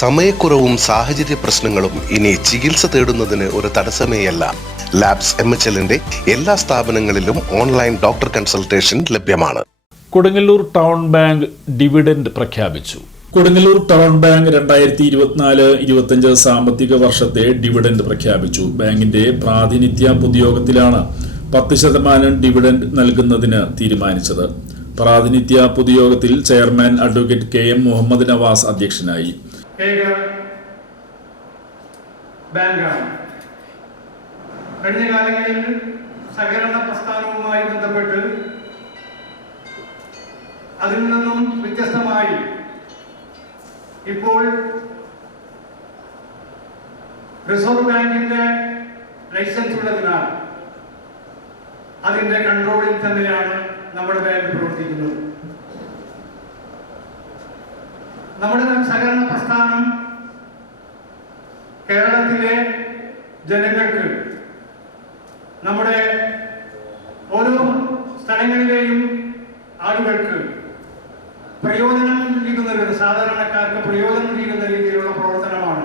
സമയക്കുറവും സാഹചര്യ പ്രശ്നങ്ങളും ഇനി ചികിത്സ തേടുന്നതിന് ഒരു തടസ്സമേയല്ല. ലാബ്സ് എം എച്ച് എല്ലിന്റെ എല്ലാ സ്ഥാപനങ്ങളിലും ഓൺലൈൻ ഡോക്ടർ കൺസൾട്ടേഷൻ ലഭ്യമാണ്. കൊടുങ്ങല്ലൂർ ടൗൺ ബാങ്ക് ഡിവിഡന്റ് പ്രഖ്യാപിച്ചു. കൊടുങ്ങല്ലൂർ ടൗൺ ബാങ്ക് രണ്ടായിരത്തി ഇരുപത്തിനാല് ഇരുപത്തിയഞ്ച് സാമ്പത്തിക വർഷത്തെ ഡിവിഡന്റ് പ്രഖ്യാപിച്ചു. ബാങ്കിന്റെ പ്രാതിനിധ്യ പൊതുയോഗത്തിലാണ് പത്ത് ശതമാനം ഡിവിഡന്റ് നൽകുന്നതിന് തീരുമാനിച്ചത്. പ്രാതിനിധ്യ പൊതുയോഗത്തിൽ chairman advocate K M Muhammad Nawaz അധ്യക്ഷനായി. ഏക ബാങ്കാണ് കഴിഞ്ഞ കാലങ്ങളിൽ സഹകരണ പ്രസ്ഥാനവുമായി ബന്ധപ്പെട്ട് അതിൽ നിന്നും വ്യത്യസ്തമായി ഇപ്പോൾ റിസർവ് ബാങ്കിന്റെ ലൈസൻസ് ഉള്ളതിനാൽ അതിന്റെ കൺട്രോളിൽ തന്നെയാണ് നമ്മുടെ ബാങ്ക് പ്രവർത്തിക്കുന്നത്. നമ്മുടെ സഹകരണ പ്രസ്ഥാനം കേരളത്തിലെ ജനങ്ങൾക്ക് നമ്മുടെ ഓരോ സ്ഥലങ്ങളിലെയും ആളുകൾക്ക് പ്രയോജനം ലഭിക്കുന്ന ഒരു സാധാരണക്കാർക്ക് പ്രയോജനം ലഭിക്കുന്ന രീതിയിലുള്ള പ്രവർത്തനമാണ്.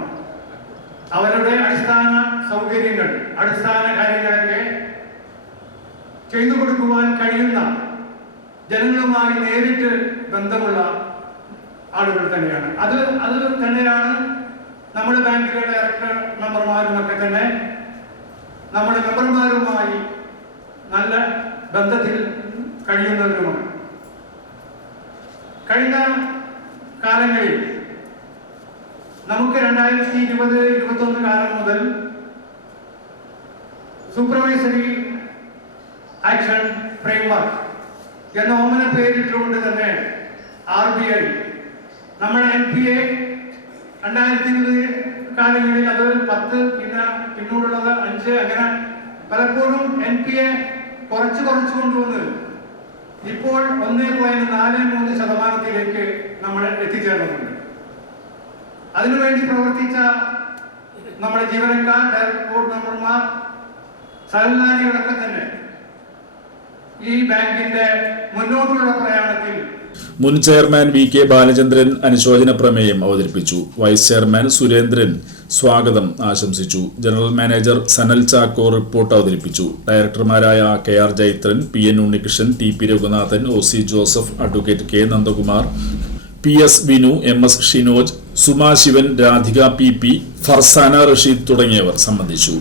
അവരുടെ അടിസ്ഥാന സൗകര്യങ്ങൾ അടിസ്ഥാന കാര്യങ്ങളൊക്കെ ചെയ്തു കൊടുക്കുവാൻ കഴിയുന്ന ജനങ്ങളുമായി നേരിട്ട് ബന്ധമുള്ള ആളുകൾ തന്നെയാണ്. അത് അത് തന്നെയാണ് നമ്മുടെ ബാങ്കിലെ ഡയറക്ടർ മെമ്പർമാരും ഒക്കെ തന്നെ നമ്മുടെ മെമ്പർമാരുമായി നല്ല ബന്ധത്തിൽ കഴിയുന്നവരുമാണ്. കഴിഞ്ഞ കാലങ്ങളിൽ നമുക്ക് രണ്ടായിരത്തി ഇരുപത് ഇരുപത്തൊന്ന് കാലം മുതൽ സൂപ്പർവൈസറി ആക്ഷൻ ഫ്രെയിംവർക്ക് എന്ന ഓമന പേരിട്ടുകൊണ്ട് തന്നെ ആർ ബി ഐ നമ്മുടെ എൻ പി എ രണ്ടായിരത്തി ഇരുപത് കാലങ്ങളിൽ അത് പത്ത് പിന്നെ പിന്നോടുള്ളത് അഞ്ച് അങ്ങനെ പലപ്പോഴും എൻ പി എ കുറച്ച് കുറച്ച് കൊണ്ടുവന്ന് ഇപ്പോൾ ഒന്നേ പോയിന്റ് നാല് മൂന്ന് ശതമാനത്തിലേക്ക് നമ്മൾ എത്തിച്ചേർന്നിട്ടുണ്ട്. അതിനുവേണ്ടി പ്രവർത്തിച്ച നമ്മുടെ ജീവനക്കാർ ഡയറക്ടർ ബോർഡ് മെമ്പർമാർ സഹകാരികളൊക്കെ തന്നെ ഈ ബാങ്കിന്റെ മുന്നോട്ടുള്ള പ്രയാണത്തിൽ മുൻ ചെയർമാൻ വി കെ ബാലചന്ദ്രൻ അനുശോചന പ്രമേയം അവതരിപ്പിച്ചു. വൈസ് ചെയർമാൻ സുരേന്ദ്രൻ സ്വാഗതം ആശംസിച്ചു. General manager Sanal Chacko report അവതരിപ്പിച്ചു. ഡയറക്ടർമാരായ K R Jaithran P N Unnikrishnan T P Raghunathan O C Joseph advocate K Nandakumar P S Vinu M S Shinoj Suma Sivan Radhika P P Farsana Rasheed തുടങ്ങിയവർ സംബന്ധിച്ചു.